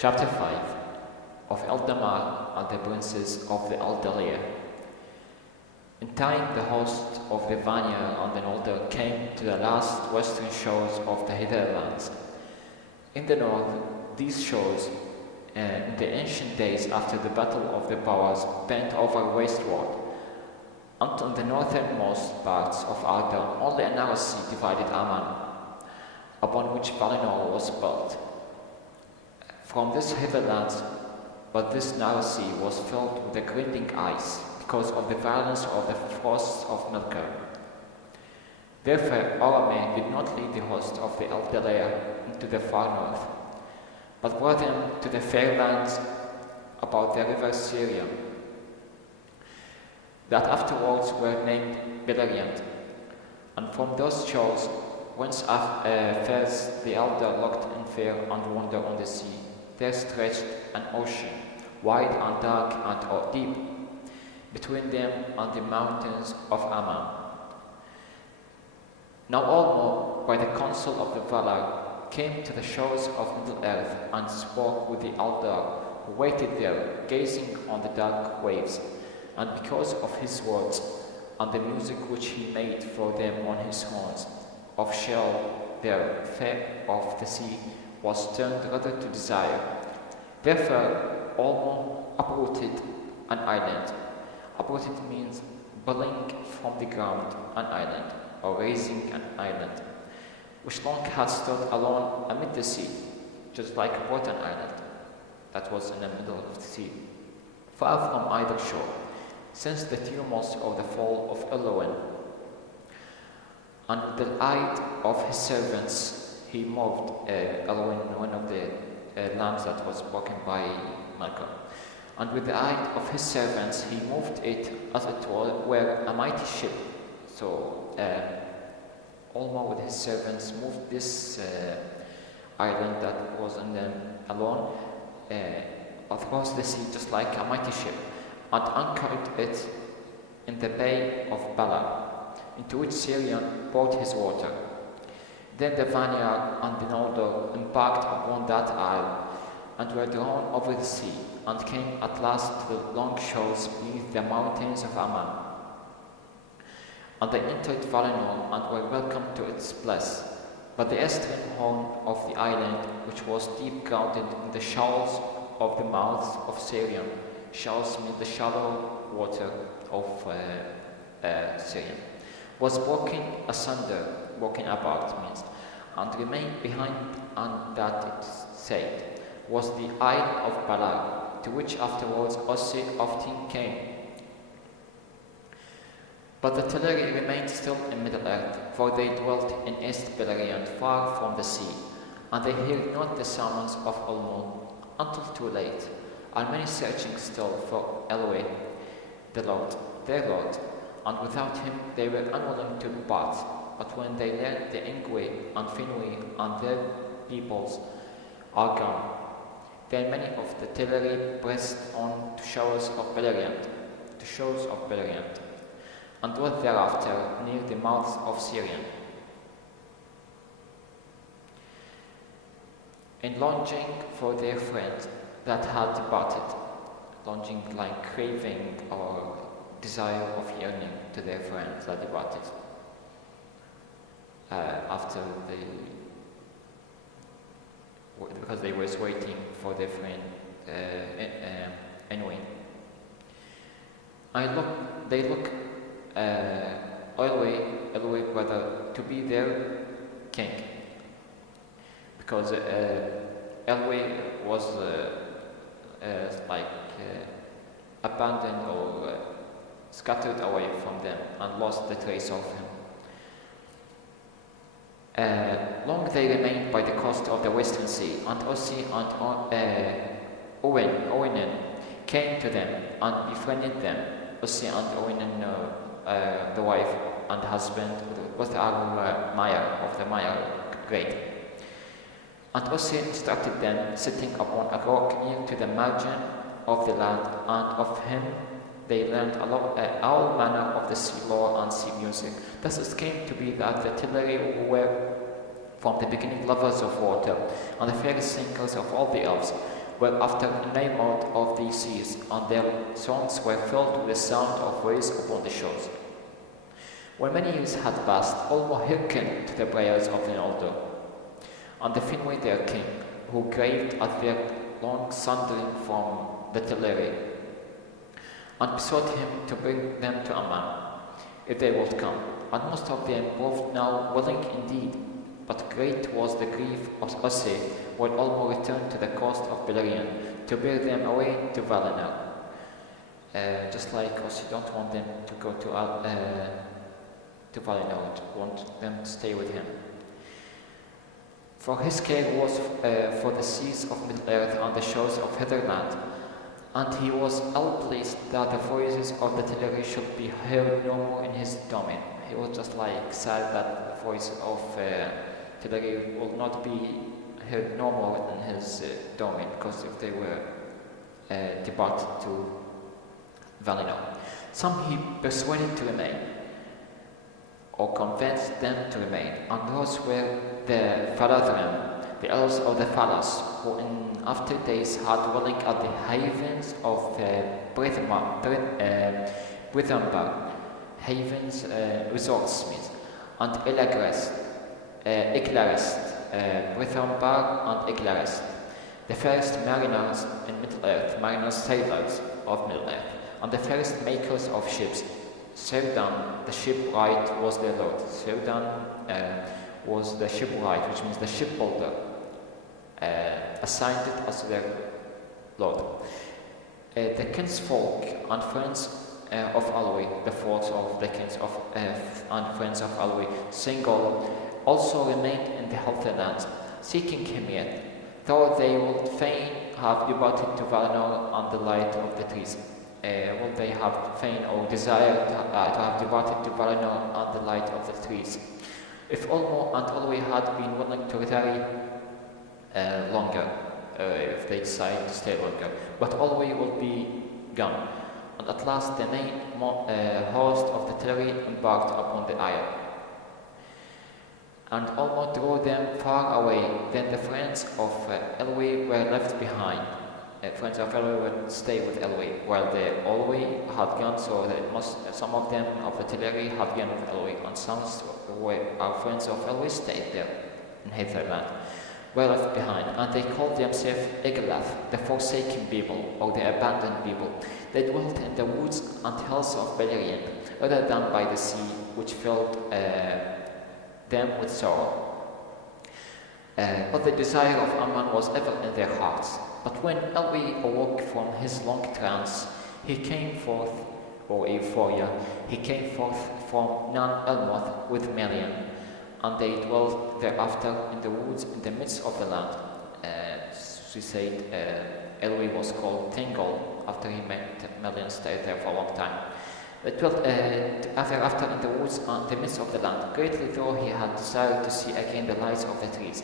Chapter 5 of Eldamar and the Princes of the Eldalië. In time the host of the Vanir and the Noldor came to the last western shores of the Hitherlands. In the north, these shores, in the ancient days after the Battle of the Powers, bent over westward, and on the northernmost parts of Arda only a narrow sea divided Aman, upon which Valinor was built. From this hitherlands, but this narrow sea was filled with a grinding ice, because of the violence of the frosts of Milker. Therefore Orome did not lead the host of the Eldalië into the far north, but brought them to the fair lands about the river Syria, that afterwards were named Beleriand, and from those shores whence first the Eldar looked in fear and wonder on the sea, there stretched an ocean, wide and dark and deep, between them and the mountains of Aman. Now Olmo, by the counsel of the Valar, came to the shores of Middle-earth and spoke with the Eldar, who waited there, gazing on the dark waves, and because of his words, and the music which he made for them on his horns, of shell their fear of the sea was turned rather to desire. Therefore Olmo uprooted an island. Uprooted means pulling from the ground an island, or raising an island, which long had stood alone amid the sea, just like Portan Island, that was in the middle of the sea, far from either shore, since the tumult of the fall of Elwyn. And with the aid of his servants, he moved Elwyn, one of the lambs that was broken by Malcolm. And with the aid of his servants, he moved it as it were a mighty ship. So Olmo with his servants moved this island that was in them alone across the sea, just like a mighty ship, and anchored it in the bay of Bala, into which Sirion poured his water. Then the Vanir and the Noldor embarked upon that isle, and were drawn over the sea, and came at last to the long shores beneath the mountains of Aman. And they entered Valinor and were welcomed to its place. But the eastern horn of the island, which was deep grounded in the shoals of the mouths of Sirion, shoals mean the shallow water of Sirion, was broken asunder, broken apart means, and remained behind, and that it said was the Isle of Balar, to which afterwards Ossi often came. But the Teleri remained still in Middle-earth, for they dwelt in East Beleriand, far from the sea, and they heard not the summons of Olmo until too late, and many searching still for Elwë, the Lord, their Lord, and without him they were unwilling to depart. But when they learned the Ingwe and Finwë and their peoples are gone, then many of the Teleri pressed on to shores of Beleriand, and dwelt thereafter near the mouths of Sirion. In longing for their friends that had departed, longing like craving or desire of yearning to their friends that departed, because they was waiting for their friend anyway. They look Elwë brother to be their king, because Elwë was abandoned or scattered away from them and lost the trace of him. Long they remained by the coast of the western sea, and Ossi and Owain came to them and befriended them. Ossi and Owain, the wife and husband, was the Maya of the Maya Great. And Ossi instructed them, sitting upon a rock near to the margin of the land, and of him they learned all manner of the sea lore and sea music. Thus it came to be that the Teleri were from the beginning lovers of water, and the fairest singers of all the elves, were after enamored of the seas, and their songs were filled with the sound of waves upon the shores. When many years had passed, Ulmo hearkened to the prayers of the elder, and the Finwë their king, who graved at their long sundering from the Teleri, and besought him to bring them to Amman, if they would come. And most of them proved now willing indeed, but great was the grief of Osse when Ulmo returned to the coast of Beleriand to bear them away to Valinor. Just like Osse don't want them to go to Valinor, want them to stay with him. For his care was for the seas of Middle-earth and the shores of Hitherland, and he was ill-pleased that the voices of the Teleri should be heard no more in his domain. He was just like sad that the voice of Teleri will not be heard no more in his domain, because if they were departed to Valinor. Some he persuaded to remain, or convinced them to remain, and those were the Faladrim, the elders of the Falas, who in after days had dwelling at the havens of Brithambar, havens, resorts means, and Iglarest, Brithambar and Iglarest, the first mariners in Middle-earth, mariners sailors of Middle-earth, and the first makers of ships. Sojourn, the shipwright, was their lord. Sojourn was the shipwright, which means the shipbuilder, assigned it as their lord. The kinsfolk and friends of Alwi, the fourth of the kings of and friends of Alwi, Singol, also remained in the healthy lands, seeking him yet, though they would fain have departed to Valinor and the light of the trees. Would they have fain or desire to have departed to Valinor and the light of the trees? If Ulmo and Ulwe had been willing to tarry longer, if they decide to stay longer, but Ulwe will be gone. And at last the main host of the Teleri embarked upon the isle. And Ulmo drew them far away. Then the friends of Elwe were left behind. Friends of Elwe would stay with Elwe, while the Olwe had gone, so that some of them of the Teleri had gone with Elwe, and some our friends of Elwe stayed there in Hitherland, were left behind, and they called themselves Iglath, the forsaken people, or the abandoned people. They dwelt in the woods and hills of Beleriand, rather than by the sea, which filled them with sorrow. But the desire of Amman was ever in their hearts. But when Elwi awoke from his long trance, he came forth, or euphoria, he came forth from Nan-Elmoth with Melian, and they dwelt thereafter in the woods in the midst of the land. She said Elwi was called Tingle after he met Melian, stayed there for a long time. They dwelt thereafter in the woods in the midst of the land, greatly though he had desired to see again the lights of the trees.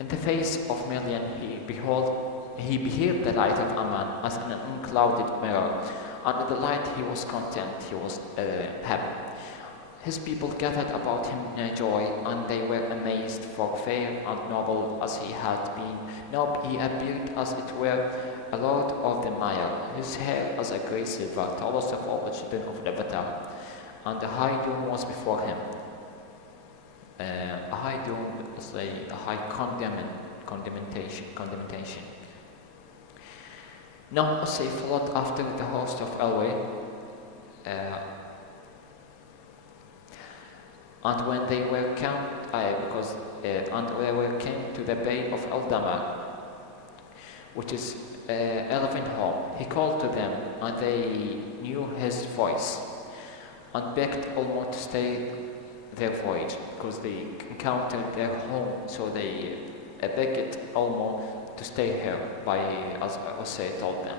In the face of Melian he beheld the light of Amman as an unclouded mirror, and in the light he was content, he was happy. His people gathered about him in joy, and they were amazed, for fair and noble as he had been, now he appeared as it were a lord of the Maya, his hair as a grey silver, tallest of all the children of Al-Attar, and a high dome was before him. A high dome is a high condemnation. Now Osse followed after the host of Elwe, and when they were came to the bay of Eldamar, which is Elven home, he called to them, and they knew his voice, and begged Ulmo to stay their voyage, because they encountered their home, so they begged Ulmo to stay here, as Osse told them,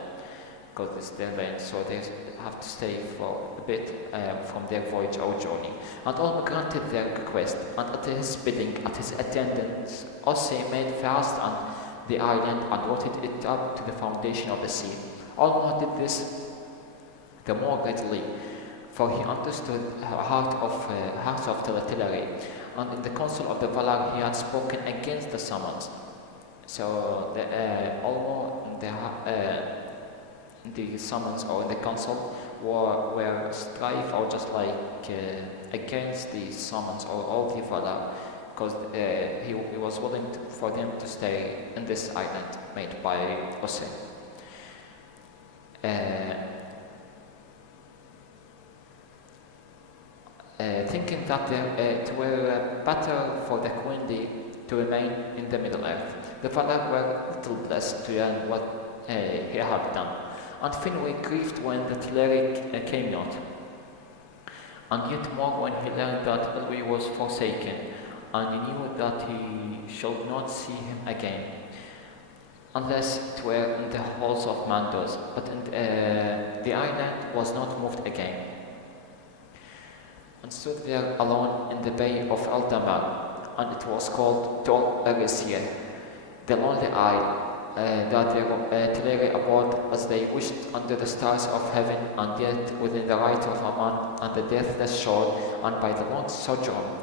because it's their land, so they have to stay for a bit from their voyage or journey. And Ulmo granted their request, and at his bidding, at his attendance, Osse made fast on the island and rooted it up to the foundation of the sea. Ulmo did this the more readily, for he understood her hearts of the Teleri, and in the council of the Valar he had spoken against the summons. So the summons or the council were strife or just like against the summons or all the Valar, because he was willing for them to stay in this island made by Ossé. Thinking that it were better for the Quenya to remain in the Middle Earth, the Valar were little blessed to learn what he had done, and Finwë grieved when the Teleri came not, and yet more when he learned that Elwë was forsaken, and he knew that he should not see him again, unless it were in the halls of Mandos, but the island was not moved again, and stood there alone in the bay of Eldamar, and it was called j.r.r, the lonely isle, that the Teleri abode as they wished under the stars of heaven, and yet within the right of Aman and the deathless shore, and by the long sojourn.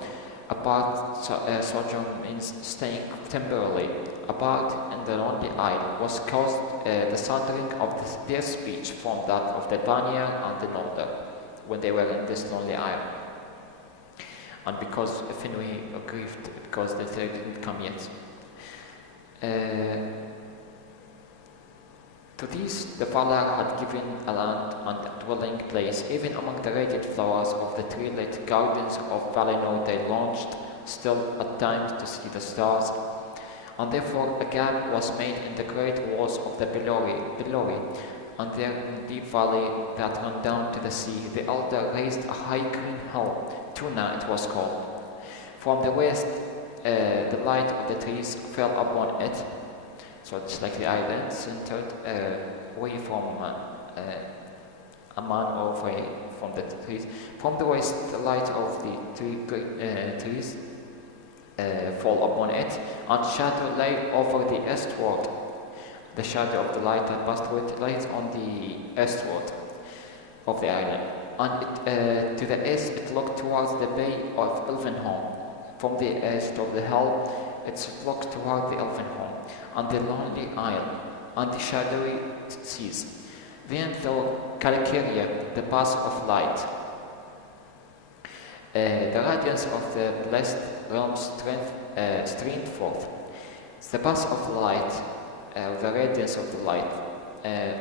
Apart sojourn means staying temporarily. Apart in the lonely isle was caused the sundering of their speech from that of the Vanir and the Noldor, when they were in this lonely isle. And because Finwë grieved because the Teleri didn't come yet. To these the Valar had given a land and a dwelling place. Even among the radiant flowers of the tree-lit gardens of Valinor they launched still at times to see the stars, and therefore a gap was made in the great walls of the Beleriand, and there in the deep valley that ran down to the sea the Eldar raised a high green hill, Tuna it was called. From the west the light of the trees fell upon it. So it's like the island centered away from Aman or away from the trees. From the west, the light of the trees fall upon it, and shadow lay over the eastward. The shadow of the light that passed through it lays on the eastward of the island. And to the east, it looked towards the bay of Elvenhome. From the east of the hill, it looked toward the Elvenhome, and the lonely isle, and the shadowy seas. Then through Calcaria, the path of light. The radiance of the blessed realm streamed forth. The path of light, the radiance of the light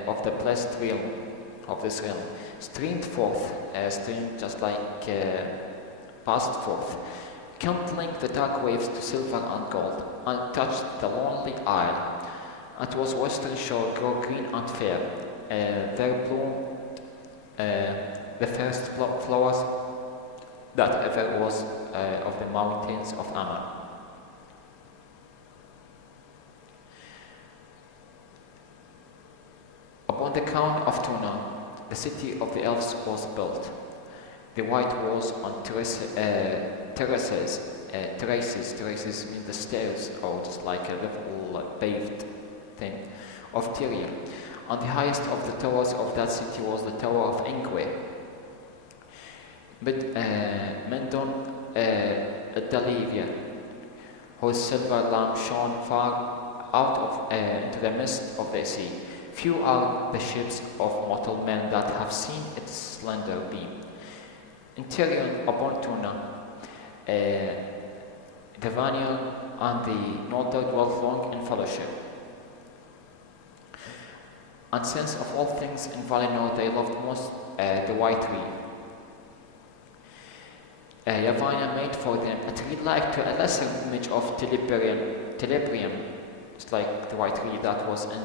of the blessed realm of this realm streamed forth, streamed just like passed forth, kindling the dark waves to silver and gold, and touched the lonely isle. It was western shore grow green and fair. There bloomed the first flowers that ever was of the mountains of Aman. Upon the crown of Tuna, the city of the elves was built. The white walls on terraces mean the stairs, or just like a little paved thing, of Tyrion. And the highest of the towers of that city was the Tower of Ingwe. But Mendon Eldalië, whose silver lamp shone far out of into the mist of the sea. Few are the ships of mortal men that have seen its slender beam. In Tyrion upon Tuna, the Vanir and the Noldor dwelt long in fellowship. And since of all things in Valinor they loved most the white tree, Yavanna made for them a tree like to a lesser image of Telebrium. It's like the white tree that was in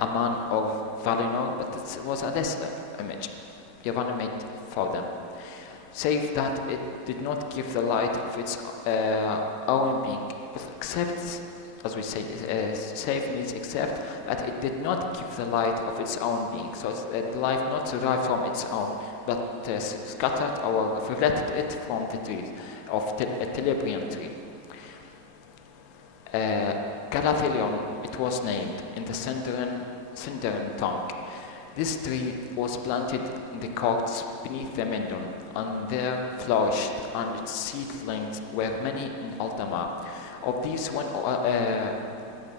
Aman or Valinor, but it was a lesser image. Yavanna made for them, save that it did not give the light of its own being, except, as we say, save means except that it did not give the light of its own being, so the light not derived from its own, but scattered or reflected it from the tree of Telebrium tree. Galadriel, it was named in the Sindarin tongue. This tree was planted in the courts beneath the Mendon, and there flourished, and its seedlings were many in Eldamar. Of these, one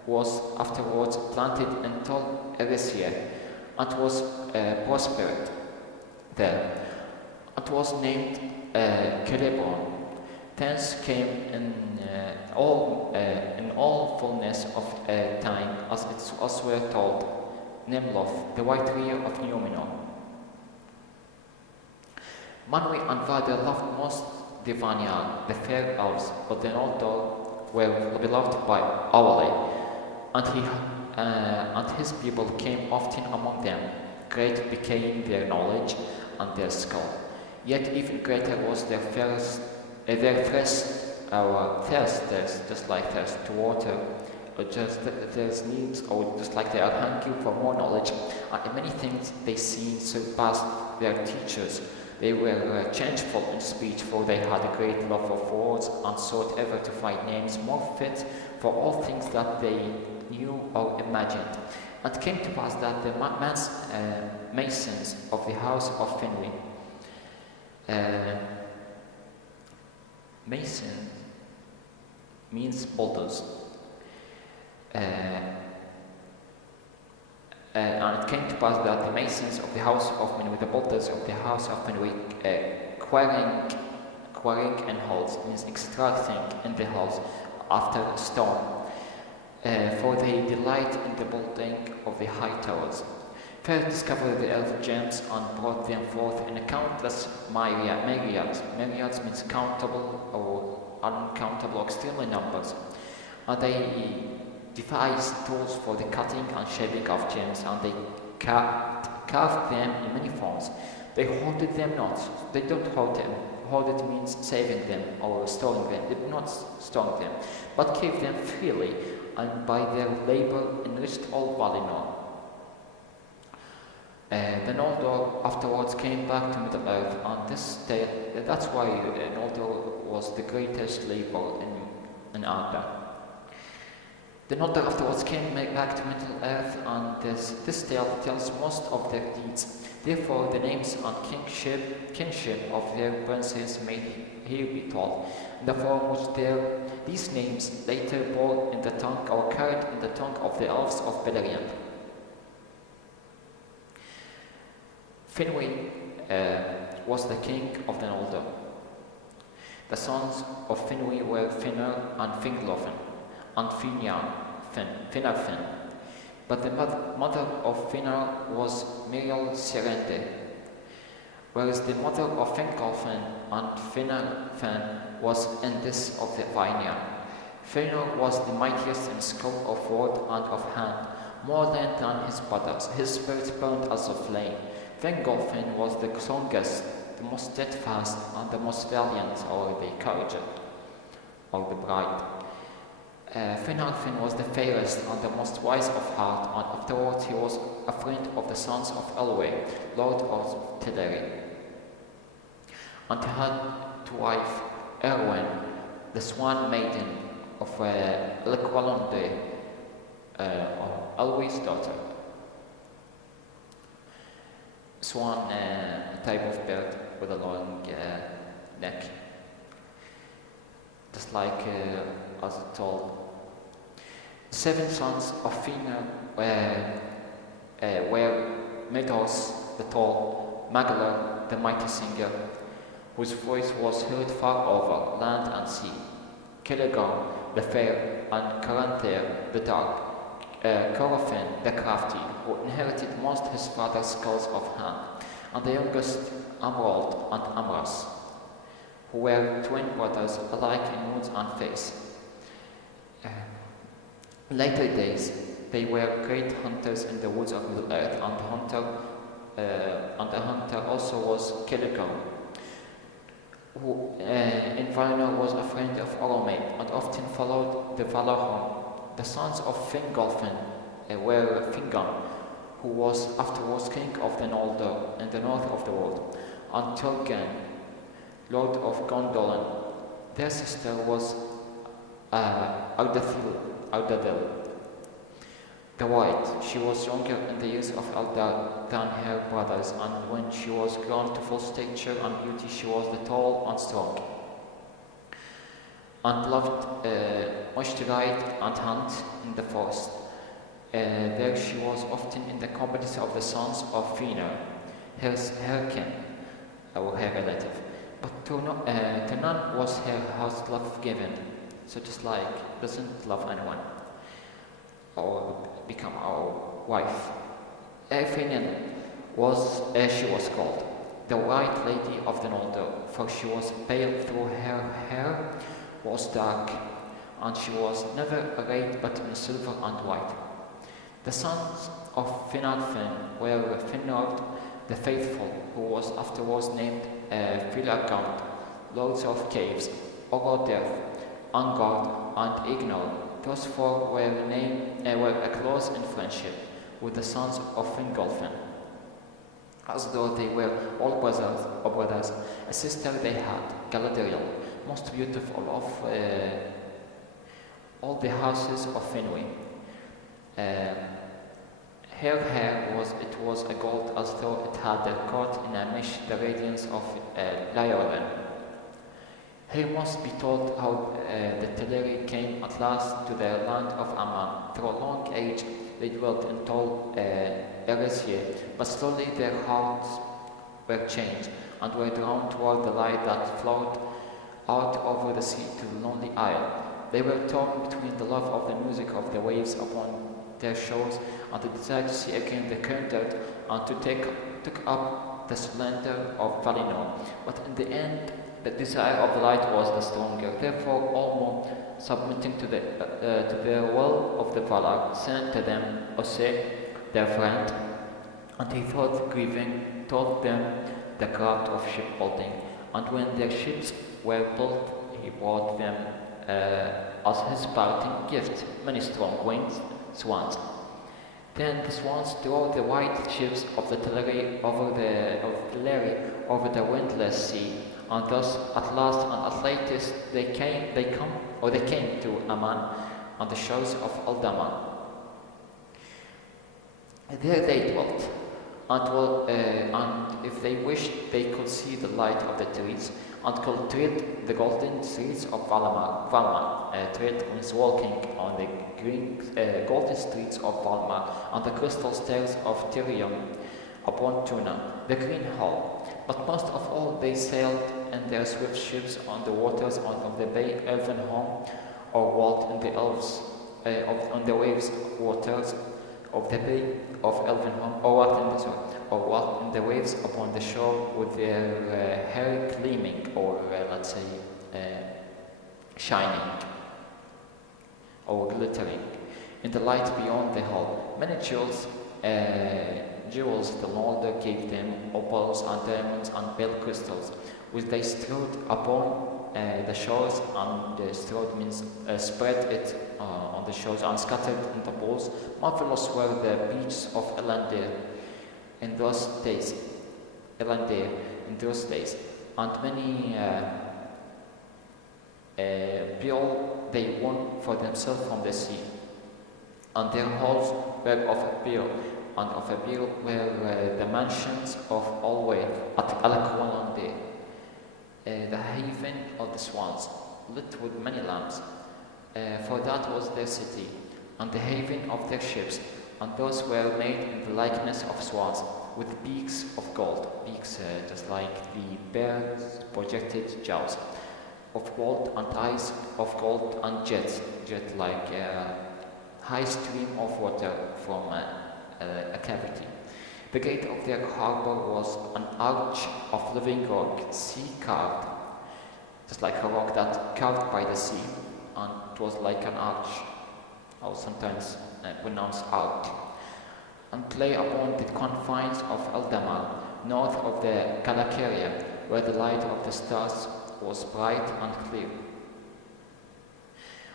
was afterwards planted in Terraces, and was prospered there, and was named Celeborn. Thence came in all fullness of time, as it was were told, Nimloth, the white rear of Númenor. Manwë and Vader loved most the vineyard, the fair elves, but the Noldor were beloved by Aureli, and his people came often among them, great became their knowledge and their skill. Yet even greater was their thirst, just like thirst to water, or just their needs, or just like they are hungry for more knowledge. And many things they seen surpassed their teachers. They were changeful in speech, for they had a great love of words, and sought ever to find names more fit for all things that they knew or imagined. And it came to pass that the masons of the house of Finwë, mason means builders, and it came to pass that the masons of the house of Finwë, the builders of the house of Finwë, quarrying in holes, means extracting in the holes after stone, for they delight in the building of the high towers. First discovered the earth gems and brought them forth in countless myriads. Myriads means countable or uncountable, extremely numbers. And they devised tools for the cutting and shaping of gems, and they carved them in many forms. They hoarded them not. They don't hoard them. Hoarded means saving them or storing them. They did not store them, but gave them freely, and by their labor enriched all Valinor. The Noldor afterwards came back to Middle-earth, and that's why Noldor was the greatest labor in Arda. The Noldor afterwards came back to Middle-earth, and this tale tells most of their deeds. Therefore, the names and kinship of their princes may here be told, in the form which these names later bore in the tongue or carried in the tongue of the elves of Beleriand. Finwë was the king of the Noldor. The sons of Finwë were Finnar and Finglofin, and Finarfin. But the mother of Finnar was Miriel Serende, whereas the mother of Fingolfin and Finarfin was Endis of the vineyard. Finnar was the mightiest in skill of word and of hand, more than his brothers. His spirit burned as a flame. Fingolfin was the strongest, the most steadfast, and the most valiant, or the courageous, or the bright. Finarfin was the fairest and the most wise of heart, and afterwards he was a friend of the sons of Elwë, lord of Teleri. And he had to wife Erwin, the swan maiden of Elqualonde, Elwë's daughter. Swan, a type of bird with a long neck, just like as it told. 7 sons of Finnar were Medhos the tall, Magalar the mighty singer, whose voice was heard far over land and sea, Celegar the fair, and Caranther the dark, Corofin the crafty, who inherited most his father's skills of hand, and the youngest Amrold and Amras, who were twin brothers alike in moods and face. In later days, they were great hunters in the woods of Middle-earth, and the hunter also was Celegar, who in Valinor was a friend of Oromade and often followed the Valahorn. The sons of Fingolfin were Fingon, who was afterwards king of the Noldor in the north of the world, and Turgen, lord of Gondolin. Their sister was Ardadil the White. She was younger in the years of Eldar than her brothers, and when she was grown to full stature and beauty, she was the tall and strong. and loved much to ride and hunt in the forest. There she was often in the company of the sons of Valinor, her kin, or her relative. But to none was her house love given, so just like doesn't love anyone or become our wife. Fain was, as she was called, the White Lady of the Númenor, for she was pale though her hair was dark, and she was never arrayed but in silver and white. The sons of Finarfin were Finard the Faithful, who was afterwards named Beleriand, Lords of Caves, Al-Attar, Angard, and Ignor. Those four were close in friendship with the sons of Fingolfin, as though they were all brothers. A sister they had, Galadriel, most beautiful of all the houses of Finwë. Her hair was a gold, as though it had caught in a mesh the radiance of Lioran. Here must be told how the Teleri came at last to the land of Aman. Through a long age they dwelt in tall Erisir, but slowly their hearts were changed and were drawn toward the light that flowed out over the sea to the lonely isle. They were torn between the love of the music of the waves upon their shores and the desire to see again the current earth and to took up the splendor of Valinor. But in the end, the desire of the light was the stronger. Therefore, Olmo, submitting to the will of the Valar, sent to them Ose, their friend, and he thought grieving, taught them the craft of shipbuilding. And when their ships were built, he brought them as his parting gift many strong winged swans. Then the swans drove the white ships of the Teleri over the windless sea, and thus at last and at latest they came to Aman on the shores of Eldamar. There they dwelt, and if they wished they could see the light of the trees and could tread the golden streets of Valmar. Tread means walking on the green golden streets of Valmar and the crystal stairs of Tyrion upon Tuna, the green hall. But most of all they sailed in their swift ships on the waters of the bay Elvenholm, or walked in the on the waves waters of the bay of Elvenholm, or walked in the waves upon the shore with their hair gleaming, or let's say shining or glittering in the light beyond the hull. Many jewels the Lord gave them, opals and diamonds and pale crystals, which they strewed upon the shores, and strewed means spread it on the shores and scattered in the balls. Marvelous were the beaches of Eldamar in those days, and many pearl they won for themselves from the sea, and their halls were of a pearl, and of a pearl were the mansions of Olwe at Al-Attar, the haven of the swans, lit with many lamps, for that was their city, and the haven of their ships, and those were made in the likeness of swans, with beaks of gold, just like the bird's projected jaws, of gold, and eyes of gold, and jet like a high stream of water from a cavity. The gate of their harbor was an arch of living rock, sea carved, just like a rock that carved by the sea, and it was like an arch, or sometimes pronounced arch, and lay upon the confines of Eldamar, north of the Galacaria, where the light of the stars was bright and clear.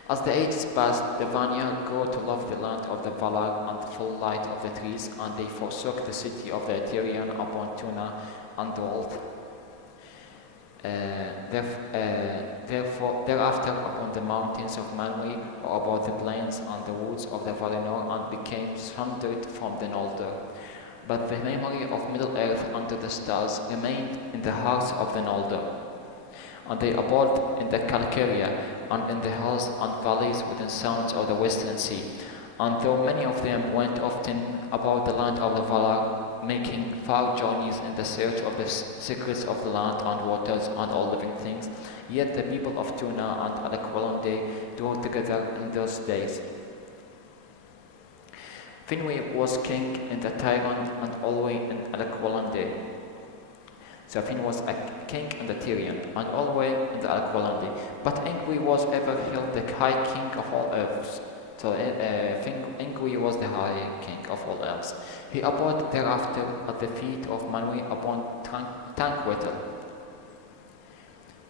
As the ages passed, the Vanya grew to love the land of the Valar and the full light of the trees, and they forsook the city of the Tyrion upon Tuna and dwelt thereafter upon the mountains of Manwë, or about the plains and the woods of the Valinor, and became sundered from the Noldor. But the memory of Middle-earth under the stars remained in the hearts of the Noldor, and they abode in the Calcaria, and in the hills and valleys within sounds of the western sea. And though many of them went often about the land of the Valar, making far journeys in the search of the secrets of the land and waters and all living things, yet the people of Tuna and Al-Attar dwelt together in those days. Finwë was king in the Tyrant and Olwë in Al-Attar. So Fin was a king in the Tyrian and Olwë in the Al-Attar. But Ingvi was ever held the high king of all earths. So Ingvi was the high king of all earths. He abode thereafter at the feet of Manwë upon Tanquetal.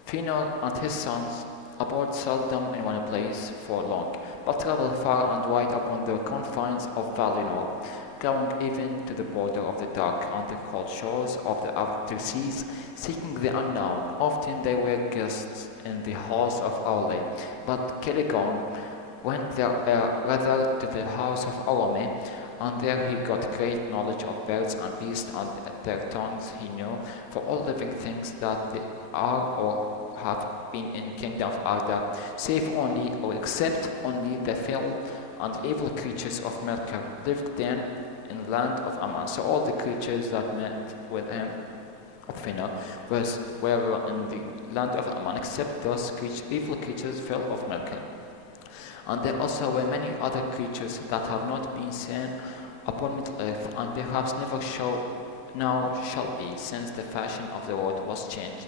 Finor and his sons abode seldom in one place for long, but travelled far and wide upon the confines of Valinor, going even to the border of the dark and the cold shores of the outer seas, seeking the unknown. Often they were guests in the halls of Aule, but Celegon went there rather to the house of Orome, and there he got great knowledge of birds and beasts and their tongues he knew, for all living things that they are or have been in kingdom of Arda, save only or except only the fell and evil creatures of Melkor lived then in the land of Aman. So all the creatures that met with him of Finor were in the land of Aman, except those evil creatures fell of Melkor. And there also were many other creatures that have not been seen upon Middle-earth, and perhaps never now shall be, since the fashion of the world was changed.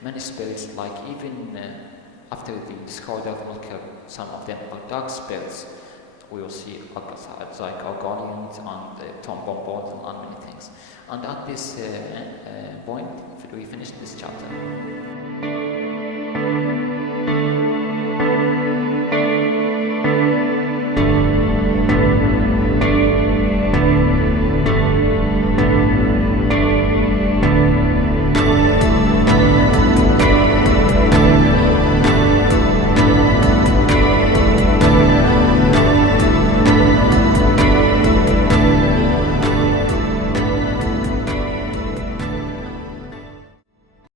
Many spirits, like even after the discovery of Melkor, some of them are dark spirits. We will see like Argonians and Tom Bombadil and many things. And at this point, we finish this chapter.